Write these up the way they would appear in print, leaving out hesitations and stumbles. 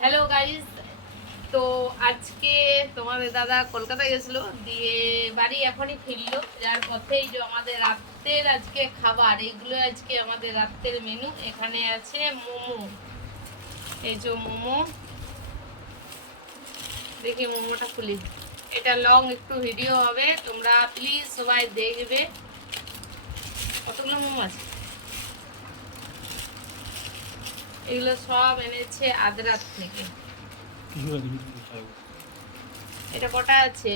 Hello guys, তো আজকে তোমাদের দাদা কলকাতায় গেছিলো, দিয়ে বাড়ি এখনই ফিরলো। যার পথেই যে আমাদের রাত্রের আজকে খাবার, এগুলো আজকে আমাদের রাত্রের মেনু। এখানে আছে মোমো, এই যে মোমো, দেখি মোমোটা খুলি। এটা লং একটু ভিডিও হবে, তোমরা প্লিজ সবাই দেখবে। কতগুলো মোমো আছে, এগুলো সব এনেছে আদ্রাত থেকে। এটা কটা আছে?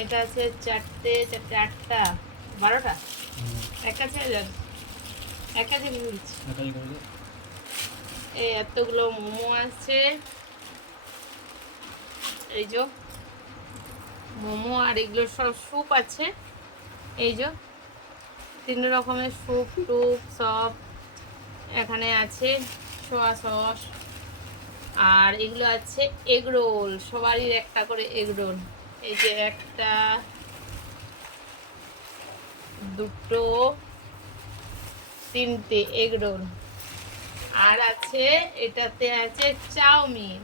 এটা আছে চারটে চারটে, আটটা, 12টা। এক কাছে এক কাছে এই এতগুলো মোমো আছে। এই যে মোমো, আর এগুলো সব স্যুপ আছে। এই যে 3 রকমের স্যুপ টুপ সব এখানে আছে, সোয়া সস। আর এগুলো আছে এগ রোল, সবারই একটা করে এগ রোল। এই যে একটা, দুটো, তিনটে এগ রোল। আর আছে এটাতে আছে চাউমিন।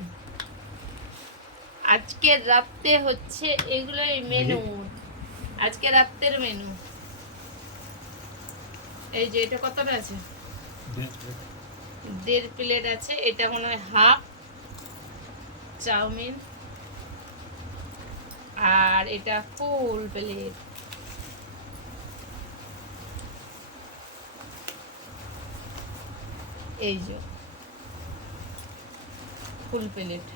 আজকে রাতে হচ্ছে এগুলোই মেনু, আজকে রাতের মেনু। এই যে এটা কতটা আছে? 1.5 প্লেট আছে। এটা মনে হয় হাফ চাউমিন, আর এটা ফুল প্লেট। এই যে ফুল প্লেট।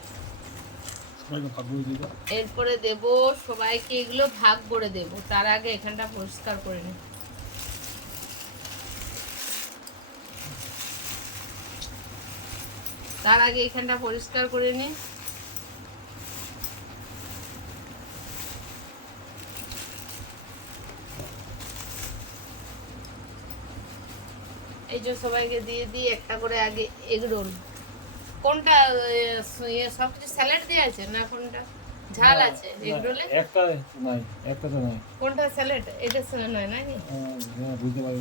এরপরে দেব সবাইকে, এগুলো ভাগ করে দেব। তার আগে এখানটা পরিষ্কার করে নি। তার আগে এখানটা পরিষ্কার করে নি। এই যে সবাইকে দিয়ে দিই একটা করে আগে এগ রোল। কোনটা সবকিছু স্যালাড দেওয়া আছে না কোনটা ঝাল আছে এগ রোলে? একটা নাই, একটা তো নাই। কোনটা স্যালাড? এটা নয় নাকি? বুঝতে পারি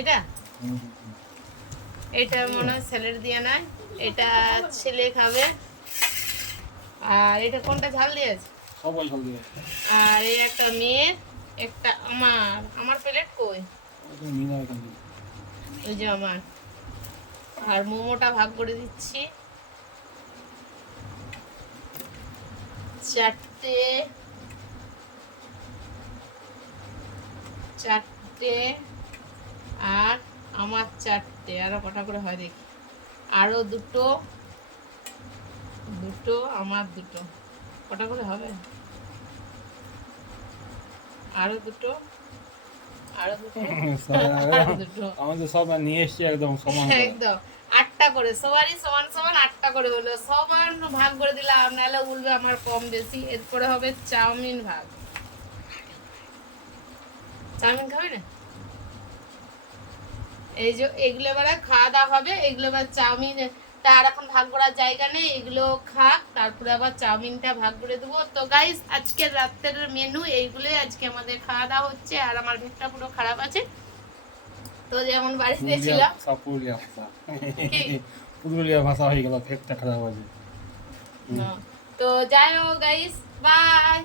এটা এটা মনে হয় স্যালাড দিয়ে নয়। এটা ছেলে খাবে। আর এটা কোনটা ঝাল দিয়ে আছে? সবাই ঝাল দিয়ে। আর এই একটা মেয়ের, একটা আমার। আমার প্লেট কই? এই যে আমার। আর মোমোটা ভাগ করে দিচ্ছি। চারটে চারটে, আর আমার চারটে। আরো কটা করে হয় দেখি। আরো দুটো, দুটো আমার, দুটো। কটা করে হবে? আরো দুটো, আরো দুটো, আরো দুটো। আমাদের সব নিয়ে এসছি একদম সমান, একদম 8টা করে, সবারই সমান সমান 8টা করে হলো। সমান ভাগ করে দিলাম, নাহলে বলবে আমার কম বেশি। এরপরে হবে চাউমিন ভাগ। চাউমিন খাবে না? এই যে এগুলো এবারে খাওয়া দাওয়া হবে। এগুলো এবার চাউমিন তার এখন ভাগ করার জায়গা নেই, এগুলো খাক, তারপরে আবার চাউমিনটা ভাগ করে দেবো। তো গাইস, আজকের রাতের মেনু এইগুলোই। আজকে আমাদের খাওয়া দাওয়া হচ্ছে। আর আমার ভেতটা পুরো খারাপ আছে, তো যেমন বাড়িতে ছিলাম। পুরুলিয়া ভাষা হয়ে গেল, পেটটা খারাপ আছে। তো যাই হোক গাইস, বাই।